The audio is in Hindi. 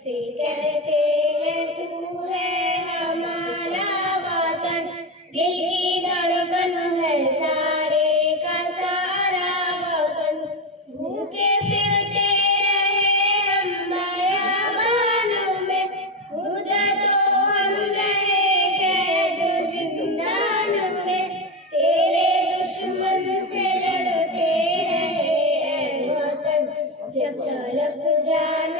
से कहते हैं तू है हमारा वतन, दिल की धड़कन है सारे का सारा वतन। भूखे फिरते रहे हम बयाबानों में, खुदा तो हम रहे कैद जिंदान में। तेरे दुश्मन से लड़ते रहे ऐ वतन, जब तलक जान